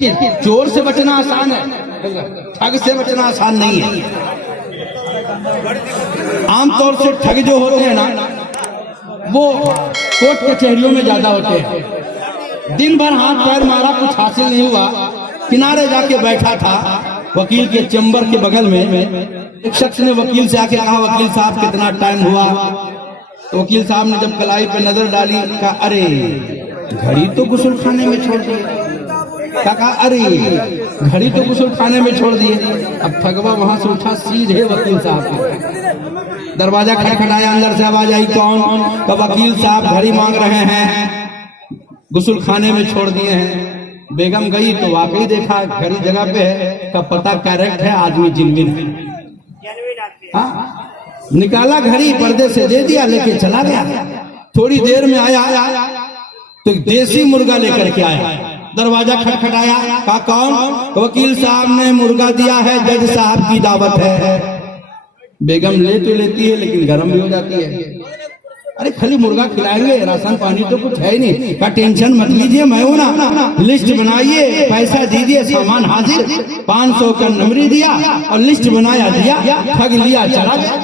चोर से बचना आसान है, ठग से बचना आसान नहीं है। आमतौर से ठग जो होते हैं ना, वो कोर्ट कचहरियों में ज्यादा होते हैं। दिन भर हाथ पैर मारा, कुछ हासिल नहीं हुआ, किनारे जाके बैठा था वकील के चैम्बर के बगल में। एक शख्स ने वकील से आके कहा, वकील साहब कितना टाइम हुआ? तो वकील साहब ने जब कलाई पे नजर डाली, कहा अरे घड़ी तो गुस्ल खाने में छोड़ दी। कहा अरे घड़ी तो गुस्ल खाने में छोड़ दिए। अब ठगवा वहां से उठा सीधे वकील साहब के दरवाजा खटखटाया, अंदर से आवाज आई, कौन? तो वकील साहब घड़ी मांग रहे हैं, गुस्ल खाने में छोड़ दिए हैं। बेगम गई तो वाकई देखा घड़ी जगह पे है, का पता करेक्ट है, आदमी जिनविन है। हाँ, निकाला घड़ी, पर्दे से दे दिया, लेके चला गया। थोड़ी देर में आया तो देसी मुर्गा लेकर के आया, दरवाजा खटखटाया, कहा कौन? वकील साहब ने मुर्गा दिया है, जज साहब की दावत है। बेगम ले तो लेती है लेकिन गर्म भी हो जाती है। अरे खाली मुर्गा खिलाएंगे, राशन पानी तो कुछ है ही नहीं। का टेंशन मत लीजिए, मैं हूं ना, लिस्ट बनाइए, पैसा दीजिए, सामान हाजिर। 500 का नंबरी दिया और लिस्ट बनाया, दिया, ठग लिया, चला गया।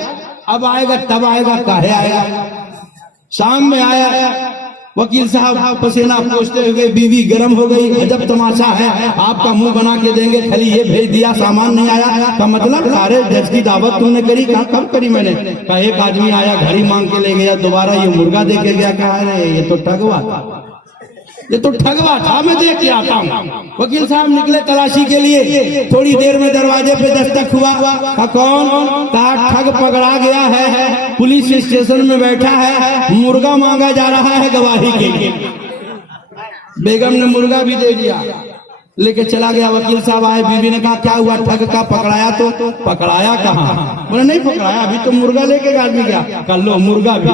अब आएगा तब आएगा, काहे आएगा? शाम में आया, वकील साहब पसीना पोंछते हुए, बीवी गर्म हो गई, अजब तमाशा है, आपका मुंह बना के देंगे, खाली ये भेज दिया, सामान नहीं आया। का मतलब सारे जज की दावत तूने करी? कहा कब करी मैंने? कहा एक आदमी आया, घड़ी मांग के ले गया, दोबारा ये मुर्गा दे के गया। कहा अरे ये तो ठगवा था, ये तो ठगवा था, मैं देख के आता हूँ। वकील साहब निकले तलाशी के लिए। थोड़ी देर में दरवाजे पे दस्तक हुआ। कहा कौन? कहा ठग पकड़ा गया है, पुलिस स्टेशन में बैठा है, मुर्गा मांगा जा रहा है गवाही के लिए। बेगम ने मुर्गा भी दे दिया, लेके चला गया। वकील साहब आए, बीवी ने कहा क्या हुआ? ठग का पकड़ाया? तो पकड़ाया कहाँ? बोले नहीं पकड़ाया, अभी तो मुर्गा लेके आदमी गया। कल लो मुर्गा भी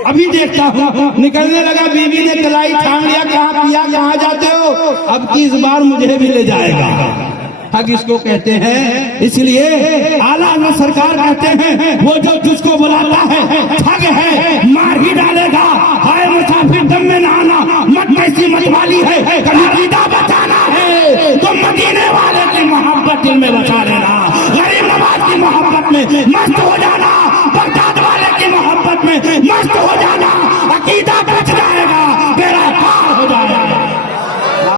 अभी देखता हूँ। निकलने लगा, बीवी ने कलाई थाम लिया, कहाँ पिया, कहाँ जाते हो? अब की इस बार मुझे भी ले जाएगा। ठग इसको कहते हैं, इसलिए आला न सरकार कहते हैं, वो जो तुझको बुलाता है ठग है, मार ही डालेगा। हाय मुसाफिर दम में नहाना, मत कैसी मत वाली है, कभी कीदा बचाना है तो मदीने वाले की मोहब्बत दिल में बचा लेना। गरीब नवाज की मोहब्बत में मस्त हो जाना, बगदाद वाले की मोहब्बत में मस्त हो जाना। अकीदा